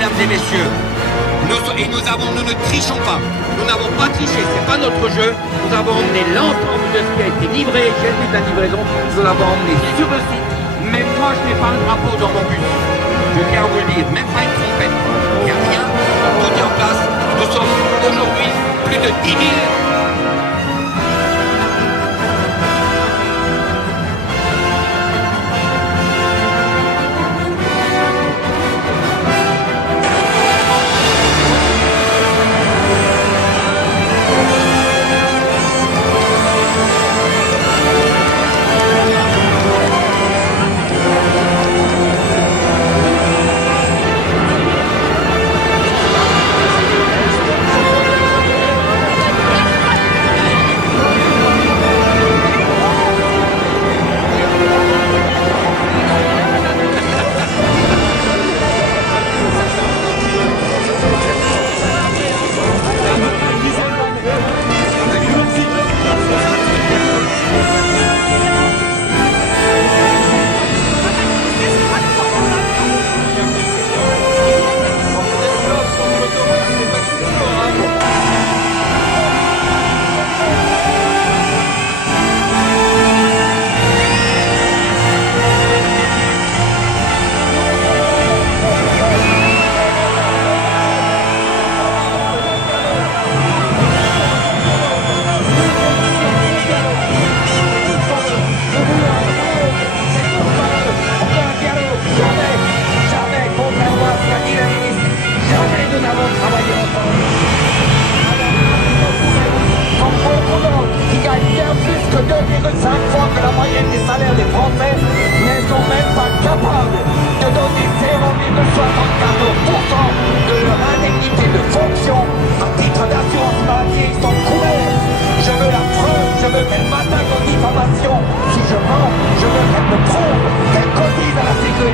mesdames et messieurs. Nous ne trichons pas. Nous n'avons pas triché, c'est pas notre jeu. Nous avons emmené l'ensemble de ce qui a été livré. J'ai vu de la livraison. Nous l'avons emmené sur le site. Même moi, je n'ai pas un drapeau dans mon bus. Je tiens à vous le dire, même pas une trompette. Il n'y a rien. Tout est en place. Nous sommes aujourd'hui plus de 10 000.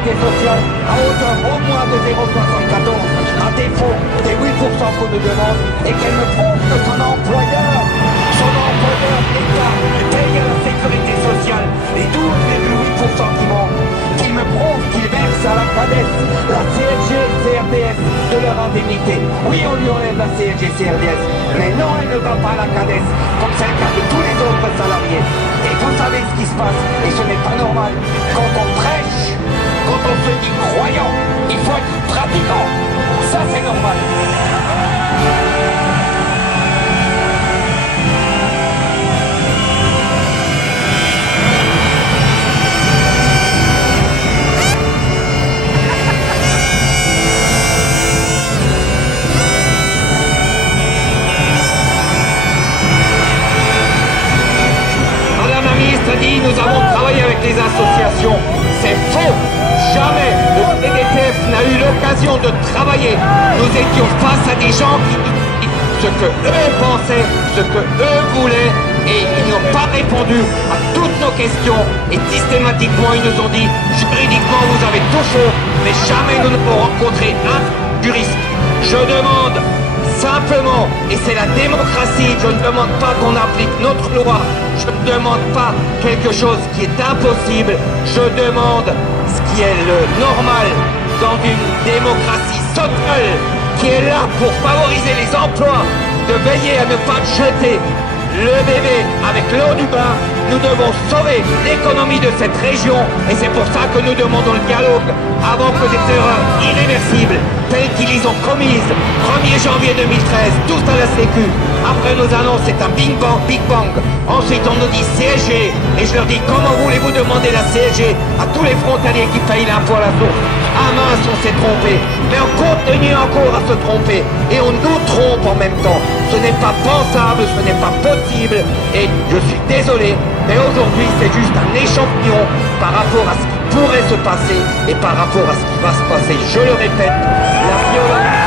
Sociale à hauteur au moins de 0,74 à défaut des 8% qu'on nous demande et qu'elle me prouve que son employeur, l'État, paye à la sécurité sociale les 12,8% qui manquent, qu'il me prouve qu'il verse à la CADES, la CSG, CRDS de leur indemnité. Oui, on lui enlève la CSG, CRDS, mais non, elle ne va pas à la CADES comme c'est le cas de tous les autres salariés. Et vous savez ce qui se passe, et ce n'est pas normal, quand on prêche, quand on se dit croyant, il faut être pratiquant. Ça, c'est normal. Madame la ministre a dit, nous avons travaillé avec les associations. C'est faux. Jamais le CDTF n'a eu l'occasion de travailler. Nous étions face à des gens qui ce que eux pensaient, ce que eux voulaient, et ils n'ont pas répondu à toutes nos questions. Et systématiquement, ils nous ont dit, juridiquement, vous avez tout faux, mais jamais nous n'avons rencontré un juriste. Je demande simplement, et c'est la démocratie, je ne demande pas qu'on applique notre loi, je ne demande pas quelque chose qui est impossible, je demande ce qui est le normal dans une démocratie sociale qui est là pour favoriser les emplois, de veiller à ne pas jeter le bébé avec l'eau du bain. Nous devons sauver l'économie de cette région et c'est pour ça que nous demandons le dialogue avant que des erreurs irréversibles telles qu'ils les ont commises 1er janvier 2013, tous à la Sécu. Après nous annonce c'est un Big Bang. Ensuite on nous dit CSG et je leur dis comment voulez-vous demander la CSG à tous les frontaliers qui payent l'impôt à la source. Ah mince, on s'est trompé, mais on continue encore à se tromper et on nous trompe en même temps. Ce n'est pas pensable, ce n'est pas possible et je suis désolé, mais aujourd'hui c'est juste un échantillon par rapport à ce qui pourrait se passer et par rapport à ce qui va se passer. Je le répète, la violence...